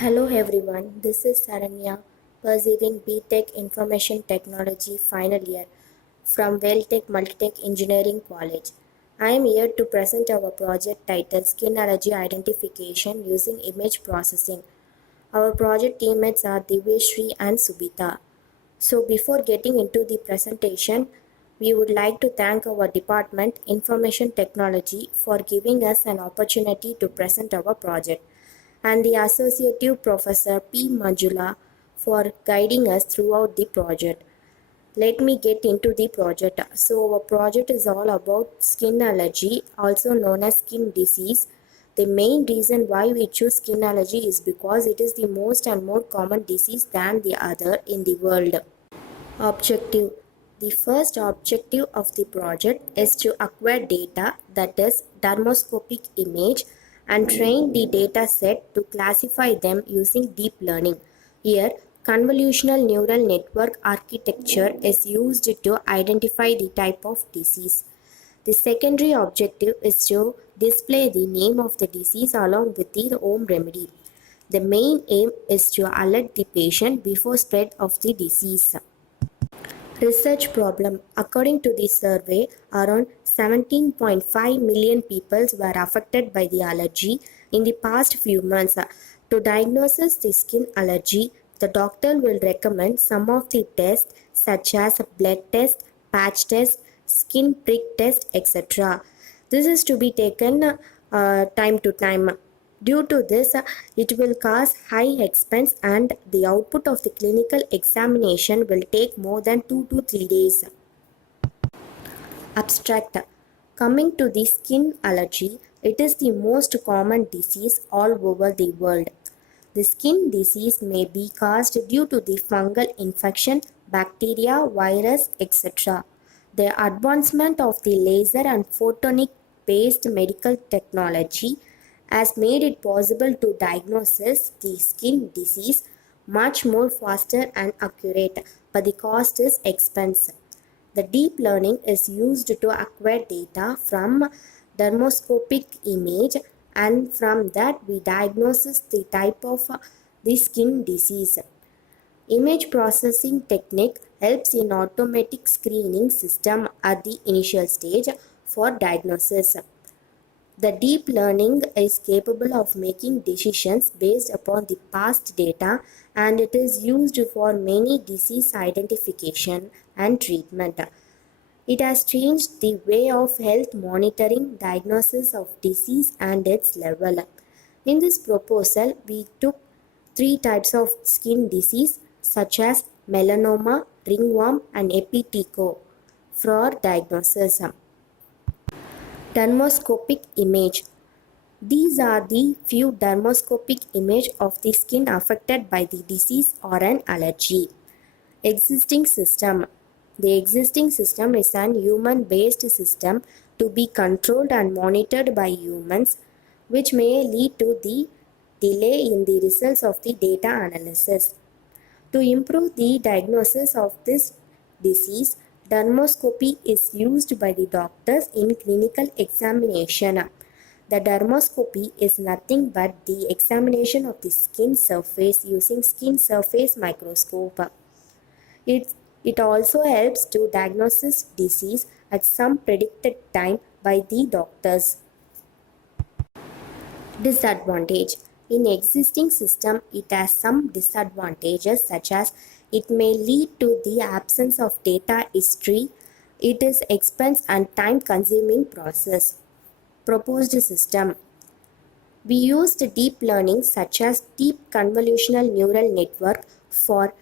Hello everyone, this is Saranya, pursuing BTech Information Technology final year from Welltech Multitech Engineering College. I am here to present our project titled Skin Allergy Identification using Image Processing. Our project teammates are DIVYASHREE and SUBITHA. So before getting into the presentation, we would like to thank our department, Information Technology, for giving us an opportunity to present our project, and the Associate Professor P. Manjula for guiding us throughout the project. Let me get into the project. So our project is all about skin allergy, also known as skin disease. The main reason why we choose skin allergy is because it is the most and more common disease than the other in the world. Objective. The first objective of the project is to acquire data, that is dermoscopic image, and train the data set to classify them using deep learning. Here, convolutional neural network architecture is used to identify the type of disease. The secondary objective is to display the name of the disease along with the home remedy. The main aim is to alert the patient before spread of the disease. Research problem. According to the survey, around 17.5 million people were affected by the allergy in the past few months. To diagnose the skin allergy, the doctor will recommend some of the tests such as blood test, patch test, skin prick test, etc. This is to be taken time to time. Due to this, it will cause high expense and the output of the clinical examination will take more than 2 to 3 days. Abstract. Coming to the skin allergy, it is the most common disease all over the world. The skin disease may be caused due to the fungal infection, bacteria, virus, etc. The advancement of the laser and photonic based medical technology has made it possible to diagnose the skin disease much more faster and accurate, but the cost is expensive. The deep learning is used to acquire data from dermoscopic image, and from that we diagnose the type of the skin disease. Image processing technique helps in automatic screening system at the initial stage for diagnosis. The deep learning is capable of making decisions based upon the past data, and it is used for many disease identification and treatment. It has changed the way of health monitoring, diagnosis of disease and its level. In this proposal, we took three types of skin disease such as melanoma, ringworm and epithelioma for diagnosis. Dermoscopic image. These are the few dermoscopic image of the skin affected by the disease or an allergy. Existing system. The existing system is an human-based system to be controlled and monitored by humans, which may lead to the delay in the results of the data analysis. To improve the diagnosis of this disease, dermoscopy is used by the doctors in clinical examination. The dermoscopy is nothing but the examination of the skin surface using skin surface microscope. It, it also helps to diagnose disease at some predicted time by the doctors. Disadvantage. In existing system, it has some disadvantages such as it may lead to the absence of data history. It is expense and time consuming process. Proposed system. We used deep learning such as deep convolutional neural network for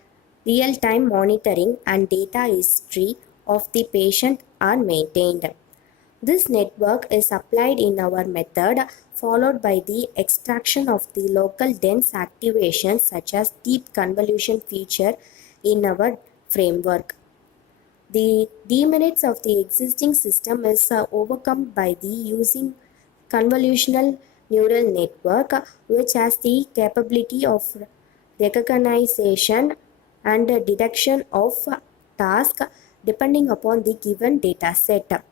real-time monitoring and data history of the patient are maintained. This network is applied in our method, followed by the extraction of the local dense activations such as deep convolution feature in our framework. The demerits of the existing system is overcome by the using convolutional neural network, which has the capability of recognition and detection of task depending upon the given data set.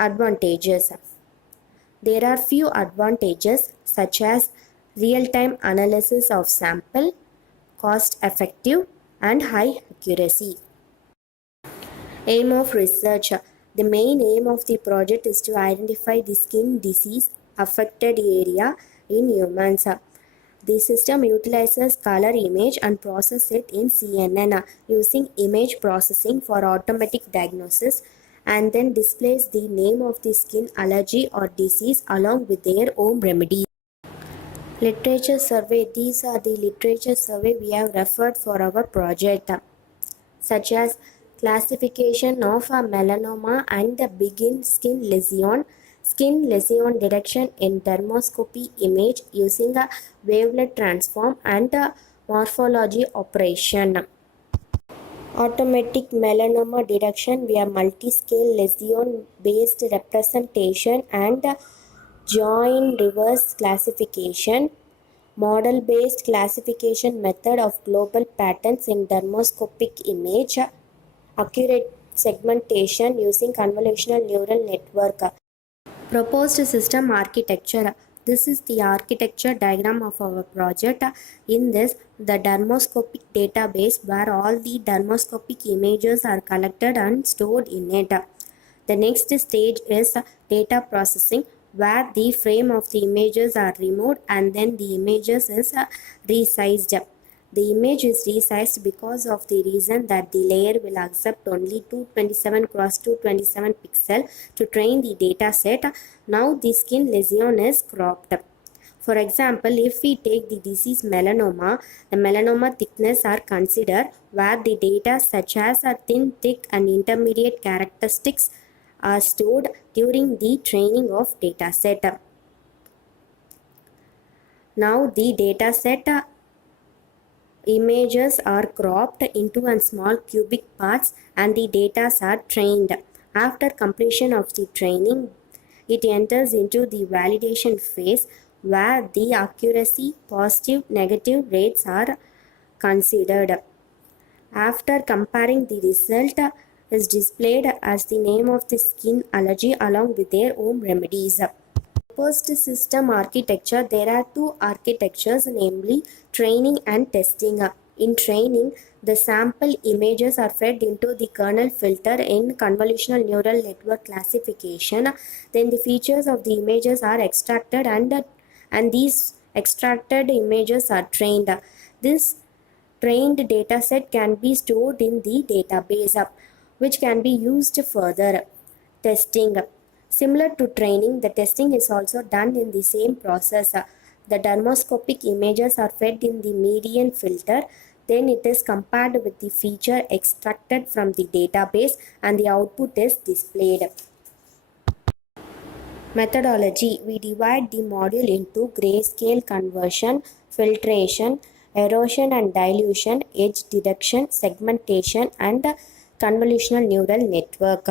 Advantages. There are few advantages such as real-time analysis of sample, cost-effective and high accuracy. Aim of research. The main aim of the project is to identify the skin disease affected area in humans. The system utilizes color image and process it in CNN using image processing for automatic diagnosis, and then displays the name of the skin allergy or disease along with their home remedies. Literature survey. These are the literature survey we have referred for our project, such as classification of a melanoma and the begin skin lesion detection in dermoscopy image using a wavelet transform and a morphology operation. Automatic melanoma detection via multi-scale lesion based representation and joint reverse classification, model based classification method of global patterns in dermoscopic image, accurate segmentation using convolutional neural network. Proposed system architecture. This is the architecture diagram of our project. In this, the dermoscopic database where all the dermoscopic images are collected and stored in it. The next stage is data processing, where the frame of the images are removed and then the images is resized. The image is resized because of the reason that the layer will accept only 227 cross 227 pixel to train the data set. Now the skin lesion is cropped. For example, if we take the disease melanoma, the melanoma thickness are considered, where the data such as a thin, thick and intermediate characteristics are stored during the training of data set. Now the data set images are cropped into a small cubic parts and the data are trained. After completion of the training, it enters into the validation phase where the accuracy, positive, negative rates are considered. After comparing, the result is displayed as the name of the skin allergy along with their home remedies. Proposed system architecture. There are two architectures, namely training and testing. In training, the sample images are fed into the kernel filter in convolutional neural network classification. Then the features of the images are extracted and these extracted images are trained. This trained dataset can be stored in the database, which can be used further. Testing. Similar to training, the testing is also done in the same process. The dermoscopic images are fed in the median filter, then it is compared with the feature extracted from the database and the output is displayed. Methodology. We divide the module into grayscale conversion, filtration, erosion and dilution, edge detection, segmentation and convolutional neural network.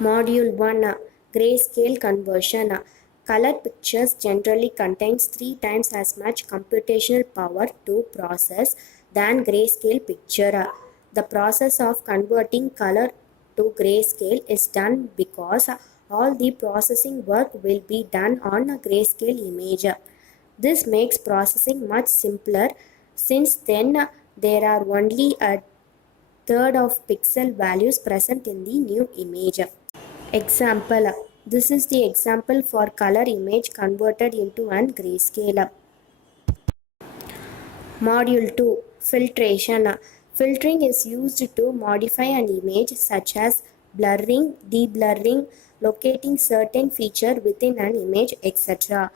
Module 1. Grayscale conversion. Color pictures generally contains 3 times as much computational power to process than grayscale picture. The process of converting color to grayscale is done because all the processing work will be done on a grayscale image. This makes processing much simpler, since then there are only a third of pixel values present in the new image. Example. This is the example for color image converted into an grayscale. Module 2. Filtration. Filtering is used to modify an image, such as blurring, deblurring, locating certain feature within an image, etc.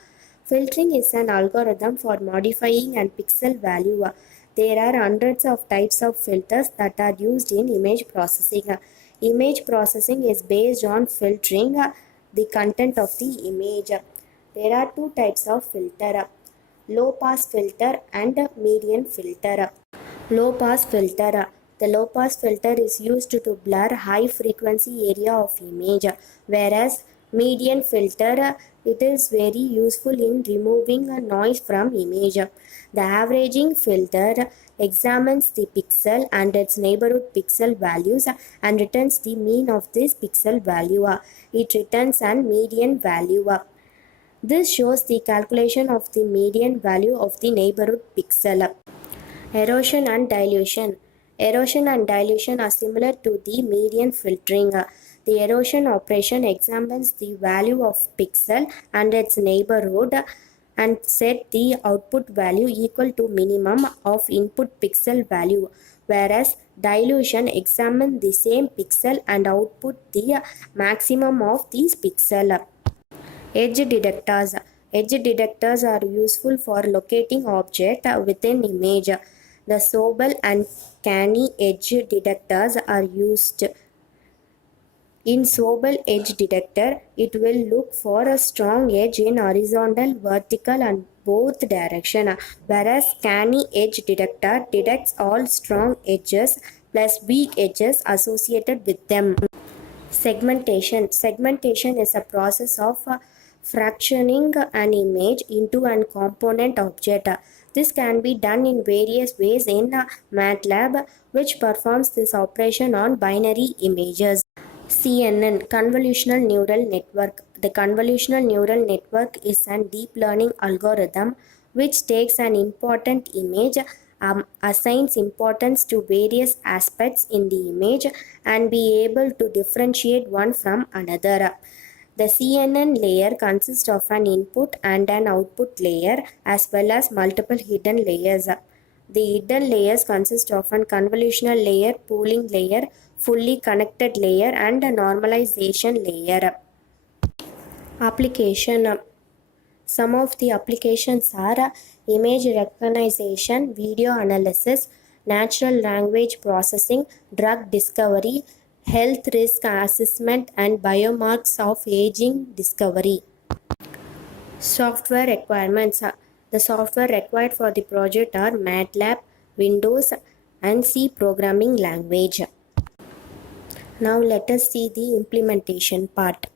Filtering is an algorithm for modifying an pixel value. There are hundreds of types of filters that are used in image processing. Image processing is based on filtering the content of the image. There are two types of filter: low pass filter and median filter. Low pass filter. The low pass filter is used to blur high frequency area of image, whereas median filter it is very useful in removing a noise from image. The averaging filter examines the pixel and its neighborhood pixel values and returns the mean of this pixel value. It returns an median value. This shows the calculation of the median value of the neighborhood pixel. Erosion and dilution. Erosion and dilution are similar to the median filtering. The erosion operation examines the value of pixel and its neighborhood and set the output value equal to minimum of input pixel value, whereas dilution examines the same pixel and output the maximum of these pixel. Edge detectors. Edge detectors are useful for locating objects within image. The Sobel and Canny edge detectors are used. In Sobel edge detector, it will look for a strong edge in horizontal, vertical and both direction, whereas Canny edge detector detects all strong edges plus weak edges associated with them. Segmentation. Segmentation is a process of fractioning an image into a component object. This can be done in various ways in MATLAB, which performs this operation on binary images. CNN, Convolutional Neural Network. The convolutional neural network is a deep learning algorithm which takes an important image, assigns importance to various aspects in the image, and be able to differentiate one from another. The CNN layer consists of an input and an output layer as well as multiple hidden layers. The hidden layers consist of a convolutional layer, pooling layer, fully connected layer, and a normalization layer. Application. Some of the applications are image recognition, video analysis, natural language processing, drug discovery, health risk assessment, and biomarkers of aging discovery. Software requirements. The software required for the project are MATLAB, Windows, and C programming language. Now let us see the implementation part.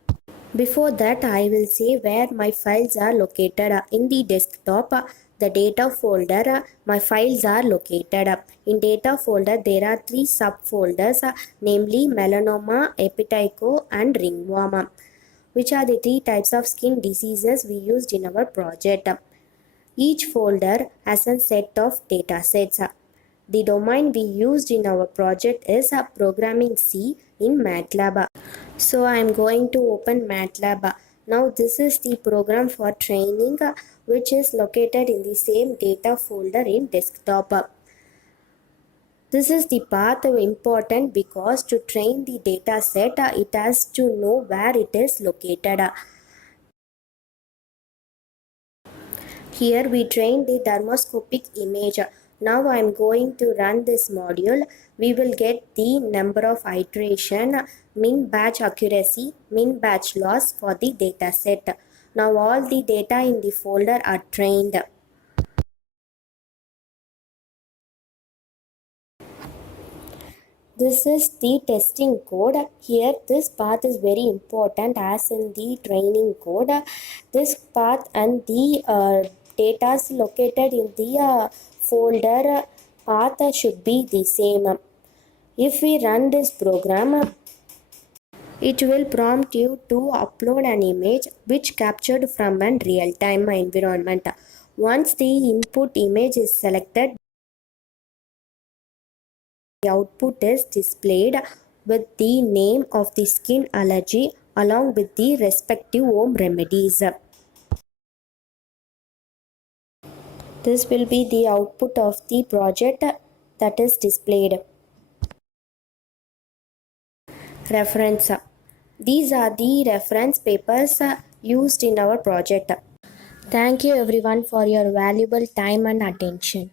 Before that, I will say where my files are located. In the desktop, the data folder, my files are located. In data folder, there are three subfolders, namely melanoma, epitycho, and ringworm, which are the three types of skin diseases we used in our project. Each folder has a set of data sets. The domain we used in our project is programming C in MATLAB. So I am going to open MATLAB. Now this is the program for training which is located in the same data folder in desktop. This is the path important because to train the data set, it has to know where it is located. Here we train the thermoscopic image. Now I am going to run this module. We will get the number of iteration, min batch accuracy, min batch loss for the data set. Now all the data in the folder are trained. This is the testing code. Here this path is very important as in the training code. This path and the data located in the folder path should be the same. If we run this program, it will prompt you to upload an image which captured from a real-time environment. Once the input image is selected, the output is displayed with the name of the skin allergy along with the respective home remedies. This will be the output of the project that is displayed. Reference. These are the reference papers used in our project. Thank you everyone for your valuable time and attention.